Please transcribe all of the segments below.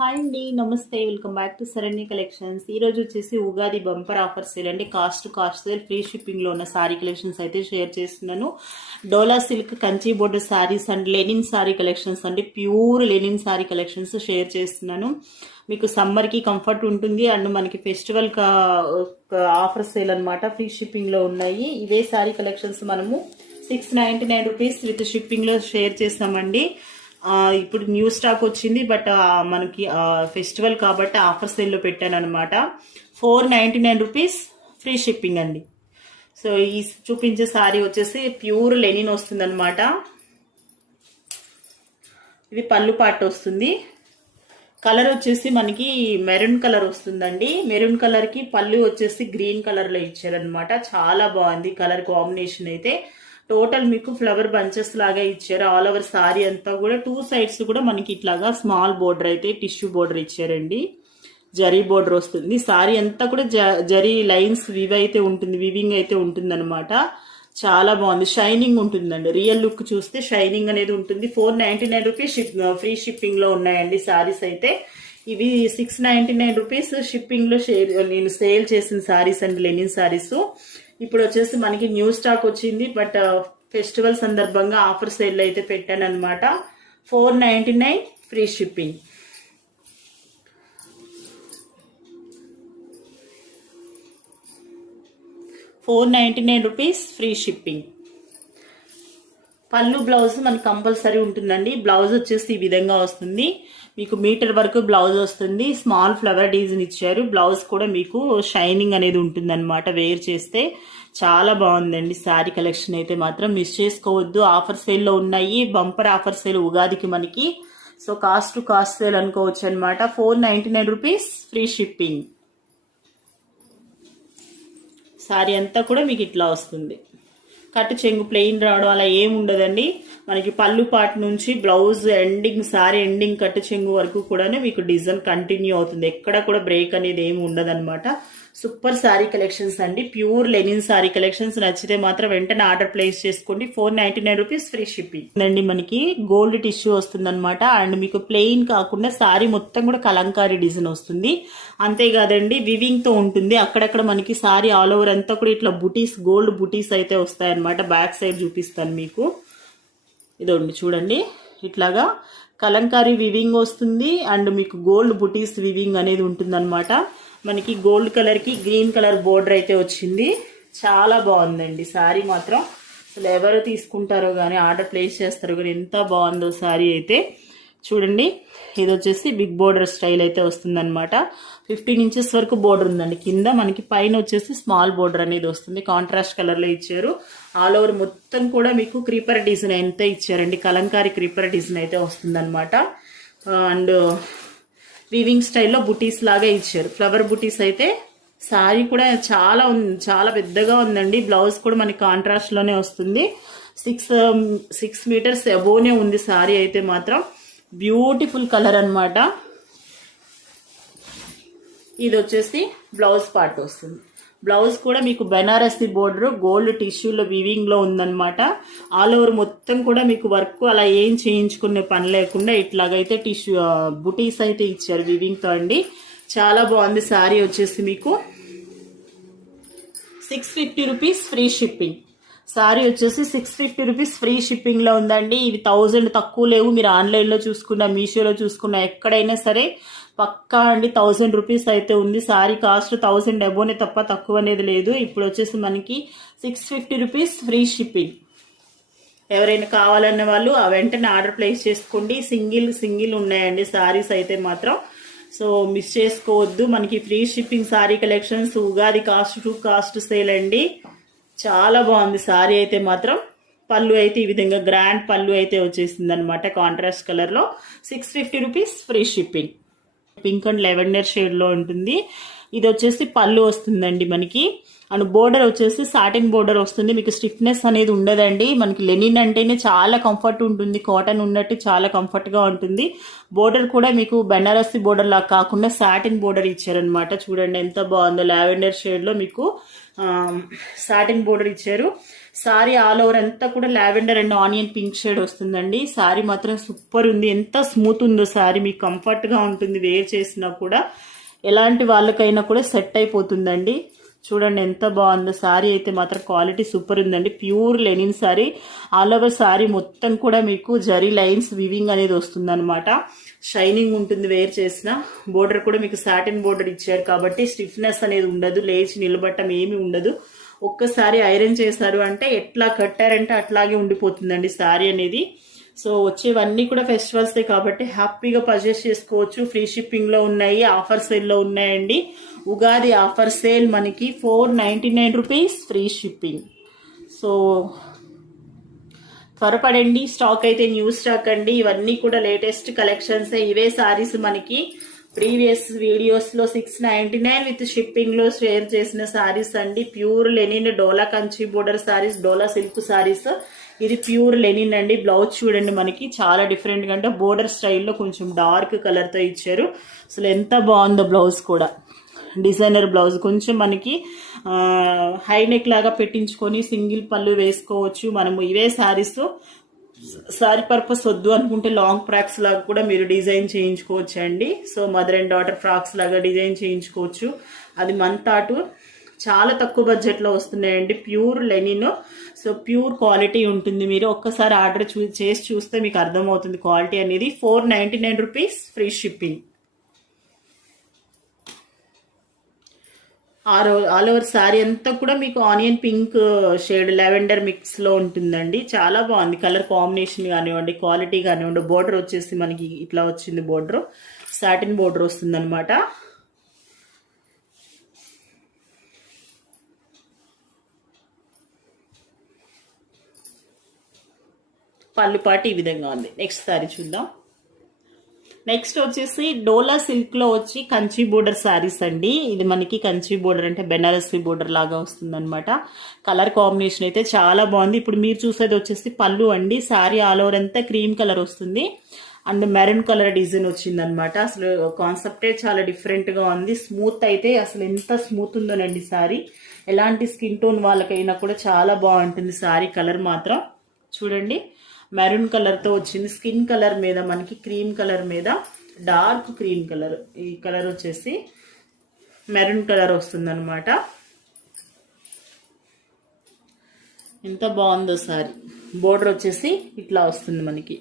Hi అండి నమస్తే welcome back to Saranya collections. ఈరోజు వచ్చేసి ఉగాది బంపర్ ఆఫర్ సేల్ అండి. కాస్ట్ కాస్ట్ సేల్ ఫ్రీ షిప్పింగ్లో ఉన్న సారీ కలెక్షన్స్ అయితే షేర్ చేస్తున్నాను. Dola silk Kanchi border saris and linen sari collections అండి. Pure linen sari collections share చేస్తున్నాను. మీకు సమ్మర్కి కంఫర్ట్ ఉంటుంది. అండ్ మనకి ఫెస్టివల్ ఆఫర్ సేల్ అనమాట ఫ్రీ షిప్పింగ్లో ఉన్నాయి. ఇవే శారీ కలెక్షన్స్ మనము six ninety nine rupees with షిప్పింగ్లో షేర్ చేస్తామండి. ఇప్పుడు న్యూ స్టాక్ వచ్చింది బట్ మనకి ఫెస్టివల్ కాబట్టి ఆఫర్ సేల్లో పెట్టాను అనమాట four ninety nine rupees free shipping అండి. సో ఈ చూపించే సారీ వచ్చేసి ప్యూర్ లెనిన్ వస్తుంది అనమాట ఇది పళ్ళు పాట వస్తుంది. కలర్ వచ్చేసి మనకి మెరూన్ కలర్ వస్తుందండి. మెరూన్ కలర్కి పళ్ళు వచ్చేసి గ్రీన్ కలర్లో ఇచ్చారనమాట చాలా బాగుంది కలర్ కాంబినేషన్ అయితే. టోటల్ మీకు ఫ్లవర్ బంచెస్ లాగా ఇచ్చారు. ఆల్ ఓవర్ సారీ అంతా కూడా టూ సైడ్స్ కూడా మనకి ఇట్లాగా స్మాల్ బోర్డర్ అయితే టిష్యూ బోర్డర్ ఇచ్చారండి. జరీ బోర్డర్ వస్తుంది. సారీ అంతా కూడా జ- జరీ లైన్స్ వివ్ అయితే ఉంటుంది వివింగ్ అయితే ఉంటుందన్నమాట. చాలా బాగుంది. షైనింగ్ ఉంటుందండి. రియల్ లుక్ చూస్తే షైనింగ్ అనేది ఉంటుంది. Four ninety nine rupees free షిప్పింగ్లో ఉన్నాయండి సారీస్ అయితే. ఇవి సిక్స్ నైన్టీ నైన్ రూపీస్ షిప్పింగ్లో షేర్ నేను సేల్ చేసిన సారీస్ అండి లెనిన్ సారీస్ ఇప్పుడు వచ్చేసి మనకి న్యూ స్టాక్ వచ్చింది బట్ ఫెస్టివల్ సందర్భంగా ఆఫర్ సేల్ అయితే పెట్టాను అనమాట four ninety nine free shipping four ninety nine rupees free shipping pallu blouse మనకి కంపల్సరీ ఉంటుందండి. బ్లౌజ్ వచ్చేసి ఈ విధంగా వస్తుంది. మీకు మీటర్ వరకు బ్లౌజ్ వస్తుంది. స్మాల్ ఫ్లవర్ డిజైన్ ఇచ్చారు. బ్లౌజ్ కూడా మీకు షైనింగ్ అనేది ఉంటుందన్నమాట. వేర్ చేస్తే చాలా బాగుందండి. శారీ కలెక్షన్ అయితే మాత్రం మిస్ చేసుకోవద్దు. ఆఫర్ సేల్లో ఉన్నాయి. బంపర్ ఆఫర్ సేల్ ఉగాదికి మనకి. So cost to cost sale అనుకోవచ్చు అనమాట four ninety nine rupees free shipping. Sari అంతా కూడా మీకు ఇట్లా వస్తుంది. కట్ చెంగు ప్లెయిన్ రావడం అలా ఏముండదండి. ఉండదండి మనకి పళ్ళు పాటు నుంచి బ్లౌజ్ ఎండింగ్ సారీ ఎండింగ్ కట్టు చెంగు వరకు కూడా మీకు డిజైన్ కంటిన్యూ అవుతుంది. ఎక్కడ కూడా బ్రేక్ అనేది ఏమి ఉండదన్నమాట. సూపర్ శారీ కలెక్షన్స్ అండి. ప్యూర్ లెనిన్ సారీ కలెక్షన్స్ నచ్చితే మాత్రం వెంటనే ఆర్డర్ ప్లేస్ చేసుకోండి. Four ninety nine rupees free shipping అండి మనకి గోల్డ్ టిష్యూ వస్తుంది అనమాట అండ్ మీకు ప్లెయిన్ కాకుండా శారీ మొత్తం కూడా కలంకారీ డిజైన్ వస్తుంది. అంతేకాదండి వివింగ్తో ఉంటుంది. అక్కడక్కడ మనకి సారీ ఆల్ ఓవర్ అంతా కూడా ఇట్లా బుటీస్ గోల్డ్ బుటీస్ అయితే వస్తాయన్నమాట. బ్యాక్ సైడ్ చూపిస్తాను మీకు. ఇదోండి చూడండి. ఇట్లాగా కలంకారీ వివింగ్ వస్తుంది. అండ్ మీకు గోల్డ్ బుటీస్ వివింగ్ అనేది ఉంటుందన్నమాట. మనకి గోల్డ్ కలర్కి గ్రీన్ కలర్ బోర్డర్ అయితే వచ్చింది. చాలా బాగుందండి. శారీ మాత్రం అసలు ఎవరు తీసుకుంటారో కానీ ఆర్డర్ ప్లేస్ చేస్తారో కానీ ఎంత బాగుందో శారీ అయితే. చూడండి. ఇది వచ్చేసి బిగ్ బోర్డర్ స్టైల్ అయితే వస్తుందన్నమాట. ఫిఫ్టీన్ ఇంచెస్ వరకు బోర్డర్ ఉందండి. కింద మనకి పైన వచ్చేసి స్మాల్ బోర్డర్ అనేది వస్తుంది. కాంట్రాస్ట్ కలర్లో ఇచ్చారు. ఆల్ ఓవర్ మొత్తం కూడా మీకు క్రీపర్ డిజైన్ అయితే ఇచ్చారండి. కలంకారీ క్రీపర్ డిజైన్ అయితే వస్తుందన్నమాట. అండ్ వీవింగ్ స్టైల్లో బుటీస్ లాగా ఇచ్చారు. ఫ్లవర్ బుటీస్ అయితే శారీ కూడా చాలా చాలా పెద్దగా ఉందండి. బ్లౌజ్ కూడా మనకి కాంట్రాస్ట్లోనే వస్తుంది. సిక్స్ సిక్స్ మీటర్స్ అబోనే ఉంది సారీ అయితే మాత్రం. బ్యూటిఫుల్ కలర్ అనమాట ఇది వచ్చేసి బ్లౌజ్ పార్ట్ వస్తుంది. బ్లౌజ్ కూడా మీకు బెనారస్ది బోర్డర్ గోల్డ్ టిష్యూలో వివింగ్లో ఉందనమాట ఉందన్నమాట. ఆల్ ఓవర్ మొత్తం కూడా మీకు వర్క్ అలా ఏం చేయించుకునే పని లేకుండా ఇట్లాగైతే టిష్యూ బుటీస్ అయితే ఇచ్చారు వివింగ్తో అండి. చాలా బాగుంది శారీ వచ్చేసి మీకు. Six fifty rupees free shipping. Sari వచ్చేసి సిక్స్ ఫిఫ్టీ రూపీస్ ఫ్రీ షిప్పింగ్లో ఉందండి. ఇవి థౌజండ్ తక్కువ లేవు. మీరు ఆన్లైన్లో చూసుకున్న మీషోలో చూసుకున్న ఎక్కడైనా సరే పక్కా అండి థౌజండ్ రూపీస్ అయితే ఉంది. సారీ కాస్ట్ థౌజండ్ అబోనే తప్ప తక్కువ అనేది లేదు. ఇప్పుడు వచ్చేసి మనకి six fifty rupees free shipping ఎవరైనా కావాలన్న వాళ్ళు ఆ వెంటనే ఆర్డర్ ప్లేస్ చేసుకోండి. సింగిల్ సింగిల్ ఉన్నాయండి సారీస్ అయితే మాత్రం. సో మిస్ చేసుకోవద్దు. మనకి free shipping sari collections Ugadi cost to cost sale అండి. చాలా బాగుంది సారీ అయితే మాత్రం. పళ్ళు అయితే ఈ విధంగా గ్రాండ్ పళ్ళు అయితే వచ్చేసింది అనమాట కాంట్రాస్ట్ కలర్లో six fifty rupees free shipping pink and lavender షేడ్లో ఉంటుంది. ఇది వచ్చేసి పళ్ళు వస్తుందండి మనకి. అండ్ బోర్డర్ వచ్చేసి సాటిన్ బోర్డర్ వస్తుంది. మీకు స్టిఫ్నెస్ అనేది ఉండదండి. మనకి లెనిన్ అంటేనే చాలా కంఫర్ట్ ఉంటుంది. కాటన్ ఉన్నట్టు చాలా కంఫర్ట్గా ఉంటుంది. బోర్డర్ కూడా మీకు బెనారసి బోర్డర్ లాగా కాకుండా సాటిన్ బోర్డర్ ఇచ్చారనమాట చూడండి ఎంత బాగుందో లావెండర్ షేడ్లో మీకు సాటిన్ బోర్డర్ ఇచ్చారు. సారీ ఆల్ ఓవర్ అంతా కూడా lavender and onion pink shade వస్తుందండి. సారీ మాత్రం సూపర్ ఉంది. ఎంత స్మూత్ ఉందో సారీ. మీకు కంఫర్ట్గా ఉంటుంది వేర్ చేసినా కూడా. ఎలాంటి వాళ్ళకైనా కూడా సెట్ అయిపోతుందండి. చూడండి ఎంత బాగుందో శారీ అయితే మాత్రం క్వాలిటీ సూపర్ ఉందండి. Pure linen sari. All over sari మొత్తం కూడా మీకు జరీ లైన్స్ వివింగ్ అనేది వస్తుందన్నమాట. షైనింగ్ ఉంటుంది వేర్ చేసిన. బోర్డర్ కూడా మీకు సాటిన్ బోర్డర్ ఇచ్చారు కాబట్టి స్టిఫ్నెస్ అనేది ఉండదు. లేచి నిలబట్టం ఏమీ ఉండదు. ఒక్కసారి ఐరన్ చేశారు అంటే ఎట్లా కట్టారంటే అట్లాగే ఉండిపోతుందండి శారీ అనేది. సో వచ్చేవన్నీ కూడా ఫెస్టివల్సే కాబట్టి హ్యాపీగా పర్చేస్ చేసుకోవచ్చు. ఫ్రీ షిప్పింగ్లో ఉన్నాయి ఆఫర్ సేల్లో ఉన్నాయండి. ఉగాది ఆఫర్ సేల్ మనకి four ninety nine rupees free shipping. So త్వరపడండి స్టాక్ అయితే న్యూ స్టాక్ అండి. ఇవన్నీ కూడా లేటెస్ట్ కలెక్షన్స్. ఇవే సారీస్ మనకి. ప్రీవియస్ వీడియోస్లో సిక్స్ నైన్టీ నైన్ విత్ షిప్పింగ్లో షేర్ చేసిన సారీస్ అండి. Pure linen Dola Kanchi border saris Dola silk saris. ఇది ప్యూర్ లెనిన్ అండి. బ్లౌజ్ చూడండి మనకి. చాలా డిఫరెంట్గా అంటే బోర్డర్ స్టైల్లో కొంచెం డార్క్ కలర్తో ఇచ్చారు. అసలు ఎంత బాగుందో బ్లౌజ్ కూడా. Designer blouse. కొంచెం మనకి హై నెక్ లాగా పెట్టించుకొని సింగిల్ పళ్ళు వేసుకోవచ్చు. మనము ఇవే శారీస్ సారీ పర్పస్ వద్దు అనుకుంటే లాంగ్ ఫ్రాక్స్ లాగా కూడా మీరు డిజైన్ చేయించుకోవచ్చు అండి so mother and daughter frocks లాగా డిజైన్ చేయించుకోవచ్చు. అది మంత్ ఆటు చాలా తక్కువ బడ్జెట్లో వస్తున్నాయండి. Pure linen. So pure quality ఉంటుంది. మీరు ఒక్కసారి ఆర్డర్ చూ చేసి చూస్తే మీకు అర్థమవుతుంది క్వాలిటీ అనేది. Four ninety nine rupees free shipping. All all over sari అంతా కూడా మీకు ఆనియన్ పింక్ షేడ్ లెవెండర్ మిక్స్లో ఉంటుందండి. చాలా బాగుంది. కలర్ కాంబినేషన్ కానివ్వండి క్వాలిటీ కానివ్వండి బోర్డర్ వచ్చేసి మనకి ఇట్లా వచ్చింది బోర్డర్. సాటిన్ బోర్డర్ వస్తుంది అనమాట పళ్ళుపాటి ఈ విధంగా ఉంది. నెక్స్ట్ సారీ చూద్దాం. నెక్స్ట్ వచ్చేసి డోలా సిల్క్లో వచ్చి కంచి బోర్డర్ శారీస్ అండి. ఇది మనకి కంచి బోర్డర్ అంటే బెనారసీ బోర్డర్ లాగా వస్తుంది అనమాట కలర్ కాంబినేషన్ అయితే చాలా బాగుంది. ఇప్పుడు మీరు చూసేది వచ్చేసి పళ్ళు అండి. శారీ ఆల్ ఓవర్ అంతా క్రీమ్ కలర్ వస్తుంది. అండ్ మెరూన్ కలర్ డిజైన్ వచ్చింది అనమాట అసలు కాన్సెప్టే చాలా డిఫరెంట్గా ఉంది. స్మూత్ అయితే అసలు ఎంత స్మూత్ ఉందోనండి సారీ. ఎలాంటి స్కిన్ టోన్ వాళ్ళకైనా కూడా చాలా బాగుంటుంది సారీ కలర్ మాత్రం. చూడండి. మెరూన్ కలర్తో వచ్చింది. స్కిన్ కలర్ మీద మనకి క్రీమ్ కలర్ మీద డార్క్ క్రీమ్ కలర్. ఈ కలర్ వచ్చేసి మెరూన్ కలర్ వస్తుంది అనమాట ఎంత బాగుందో సారీ. బోర్డర్ వచ్చేసి ఇట్లా వస్తుంది మనకి.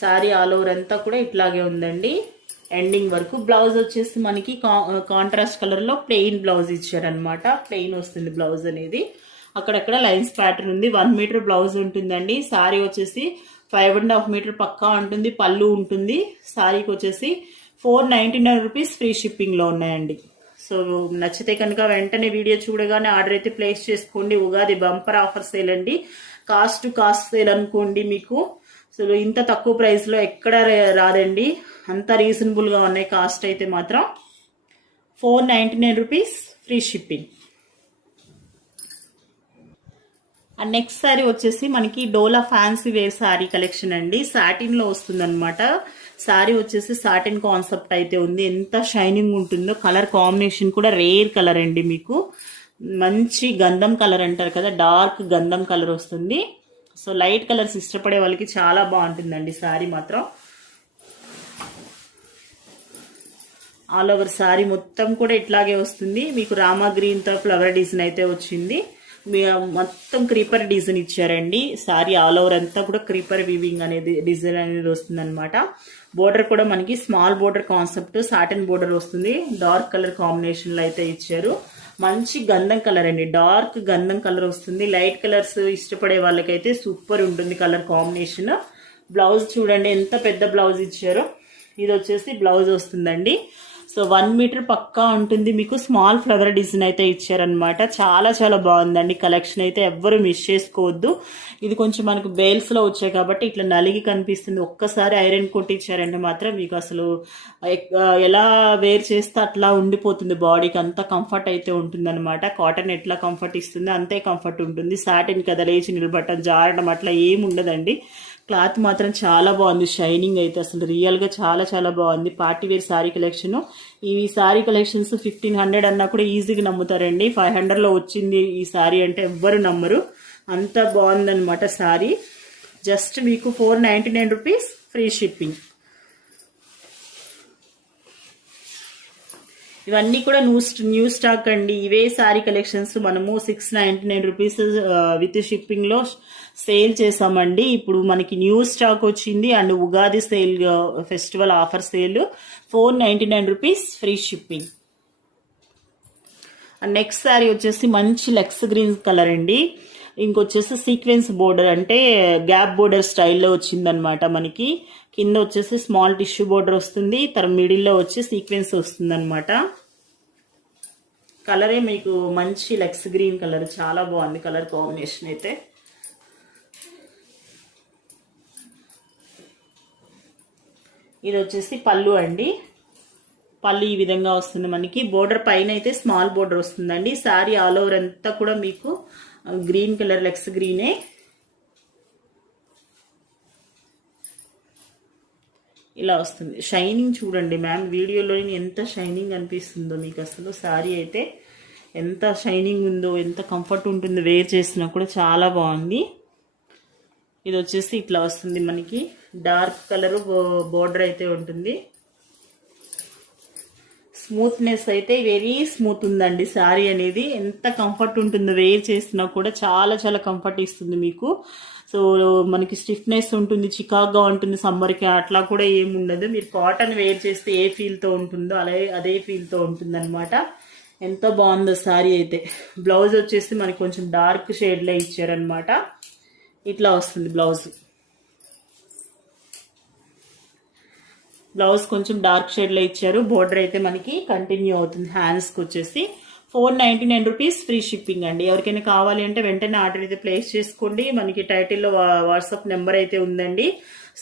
సారీ ఆల్ ఓవర్ అంతా కూడా ఇట్లాగే ఉందండి. ఎండింగ్ వరకు బ్లౌజ్ వచ్చేసి మనకి కాంట్రాస్ట్ కలర్లో ప్లెయిన్ బ్లౌజ్ ఇచ్చారనమాట ప్లెయిన్ వస్తుంది బ్లౌజ్ అనేది. అక్కడక్కడ లైన్స్ ప్యాటర్న్ ఉంది. వన్ మీటర్ బ్లౌజ్ ఉంటుందండి. సారీ వచ్చేసి five and half metre pukka ఉంటుంది. పళ్ళు ఉంటుంది. సారీకి వచ్చేసి four ninety nine rupees free షిప్పింగ్లో ఉన్నాయండి. సో నచ్చితే కనుక వెంటనే వీడియో చూడగానే ఆర్డర్ అయితే ప్లేస్ చేసుకోండి. ఉగాది బంపర్ ఆఫర్ సేల్ అండి. కాస్ట్ కాస్ట్ సేల్ అనుకోండి మీకు. సో ఇంత తక్కువ ప్రైస్లో ఎక్కడ రాదండి. అంత రీజనబుల్గా ఉన్నాయి కాస్ట్ అయితే మాత్రం. Four ninety nine rupees free shipping. And next sari వచ్చేసి మనకి Dola fancy wear sari collection అండి. సాటిన్లో వస్తుంది అనమాట వచ్చేసి సాటిన్ కాన్సెప్ట్ అయితే ఉంది. ఎంత షైనింగ్ ఉంటుందో కలర్ కాంబినేషన్ కూడా రేర్ కలర్ అండి మీకు. మంచి గంధం కలర్ అంటారు కదా డార్క్ గంధం కలర్ వస్తుంది. సో లైట్ కలర్స్ ఇష్టపడే వాళ్ళకి చాలా బాగుంటుందండి శారీ మాత్రం. ఆల్ ఓవర్ శారీ మొత్తం కూడా ఇట్లాగే వస్తుంది. మీకు రామా గ్రీన్తో ఫ్లవర్ డిజైన్ అయితే వచ్చింది. మొత్తం క్రీపర్ డిజైన్ ఇచ్చారండి. సారీ ఆల్ ఓవర్ అంతా కూడా క్రీపర్ వీవింగ్ అనేది డిజైన్ అనేది వస్తుంది అనమాట బోర్డర్ కూడా మనకి small border concept satin border వస్తుంది. డార్క్ కలర్ కాంబినేషన్లో అయితే ఇచ్చారు. మంచి గంధం కలర్ అండి. డార్క్ గంధం కలర్ వస్తుంది. లైట్ కలర్స్ ఇష్టపడే వాళ్ళకైతే సూపర్ ఉంటుంది కలర్ కాంబినేషన్ బ్లౌజ్ చూడండి ఎంత పెద్ద బ్లౌజ్ ఇచ్చారో. ఇది వచ్చేసి బ్లౌజ్ వస్తుందండి. సో వన్ మీటర్ పక్కా ఉంటుంది. మీకు స్మాల్ ఫ్లవర్ డిజైన్ అయితే ఇచ్చారనమాట చాలా చాలా బాగుందండి. కలెక్షన్ అయితే ఎవ్వరు మిస్ చేసుకోవద్దు. ఇది కొంచెం మనకు బేల్స్లో వచ్చాయి కాబట్టి ఇట్లా నలిగి కనిపిస్తుంది. ఒక్కసారి ఐరన్ కొట్టించారంటే మాత్రం మీకు అసలు ఎలా వేర్ చేస్తే అట్లా ఉండిపోతుంది. బాడీకి అంత కంఫర్ట్ అయితే ఉంటుంది అనమాట కాటన్ ఎట్లా కంఫర్ట్ ఇస్తుంది? అంతే కంఫర్ట్ ఉంటుంది. సాటిన్ కదా లేచి నిలబట్టడం జారడం అట్లా ఏమి ఉండదండి. క్లాత్ మాత్రం చాలా బాగుంది. షైనింగ్ అయితే అసలు రియల్గా చాలా చాలా బాగుంది. పార్టీ వేర్ శారీ కలెక్షన్ ఈ శారీ కలెక్షన్స్ ఫిఫ్టీన్ హండ్రెడ్ అన్నా కూడా ఈజీగా నమ్ముతారండి. ఫైవ్ హండ్రెడ్లో వచ్చింది ఈ శారీ అంటే ఎవ్వరు నమ్మరు. అంత బాగుందన్నమాట శారీ జస్ట్ మీకు four ninety nine rupees free shipping ఇవన్నీ కూడా న్యూ న్యూ స్టాక్ అండి. ఇవే సారీ కలెక్షన్స్. మనము six ninety nine rupees with షిప్పింగ్లో సేల్ చేసామండి. ఇప్పుడు మనకి న్యూ స్టాక్ వచ్చింది. And Ugadi sale festival offer sale four ninety nine rupees free shipping. And next sari వచ్చేసి మంచి లెక్స్ గ్రీన్ కలర్ అండి. ఇంకొచ్చేసి సీక్వెన్స్ బోర్డర్ అంటే గ్యాప్ బోర్డర్ స్టైల్లో వచ్చిందనమాట మనకి. కింద వచ్చేసి స్మాల్ టిష్యూ బోర్డర్ వస్తుంది. తర్వాత మిడిల్లో వచ్చి సీక్వెన్స్ వస్తుంది అనమాట కలరే మీకు మంచి లెక్స్ గ్రీన్ కలర్ చాలా బాగుంది కలర్ కాంబినేషన్ అయితే. ఇది వచ్చేసి పళ్ళు అండి. పళ్ళు ఈ విధంగా వస్తుంది మనకి. బోర్డర్ పైన అయితే స్మాల్ బోర్డర్ వస్తుందండి. శారీ ఆల్ ఓవర్ అంతా కూడా మీకు గ్రీన్ కలర్ లెక్స్ గ్రీనే ఇలా వస్తుంది. షైనింగ్ చూడండి మ్యామ్ వీడియోలో ఎంత షైనింగ్ అనిపిస్తుందో మీకు అసలు. శారీ అయితే ఎంత షైనింగ్ ఉందో ఎంత కంఫర్ట్ ఉంటుందో వేర్ చేసినా కూడా చాలా బాగుంది. ఇది వచ్చేసి ఇట్లా వస్తుంది మనకి. డార్క్ కలర్ బోర్డర్ అయితే ఉంటుంది. స్మూత్నెస్ అయితే వెరీ స్మూత్ ఉందండి. శారీ అనేది ఎంత కంఫర్ట్ ఉంటుందో వేర్ చేసినా కూడా చాలా చాలా కంఫర్ట్ ఇస్తుంది మీకు. సో మనకి స్టిఫ్నెస్ ఉంటుంది చికాగ్గా ఉంటుంది సమ్మర్కి అట్లా కూడా ఏమి ఉండదు. మీరు కాటన్ వేర్ చేస్తే ఏ ఫీల్తో ఉంటుందో అలాగే అదే ఫీల్తో ఉంటుందన్నమాట. ఎంత బాగుందో శారీ అయితే. బ్లౌజ్ వచ్చేసి మనకి కొంచెం డార్క్ షేడ్లో ఇచ్చారనమాట ఇట్లా వస్తుంది బ్లౌజ్. బ్లౌజ్ కొంచెం డార్క్ షేడ్లో ఇచ్చారు. బోర్డర్ అయితే మనకి కంటిన్యూ అవుతుంది హ్యాండ్స్కి వచ్చేసి. Four ninety nine rupees free shipping అండి. ఎవరికైనా కావాలి అంటే వెంటనే ఆర్డర్ అయితే ప్లేస్ చేసుకోండి. మనకి టైటిల్లో వాట్సాప్ నెంబర్ అయితే ఉందండి.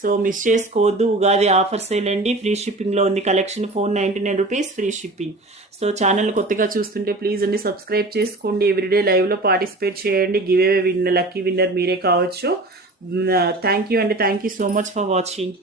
సో మిస్ చేసుకోవద్దు. ఉగాది ఆఫర్స్ వెళ్ళండి ఫ్రీ షిప్పింగ్లో ఉంది collection four ninety nine rupees free shipping. So channel కొత్తగా చూస్తుంటే ప్లీజ్ అండి సబ్స్క్రైబ్ చేసుకోండి. ఎవ్రీడే లైవ్లో పార్టిసిపేట్ చేయండి. Give away winner lucky winner మీరే కావచ్చు. థ్యాంక్ యూ అండి. Thank you so much for watching.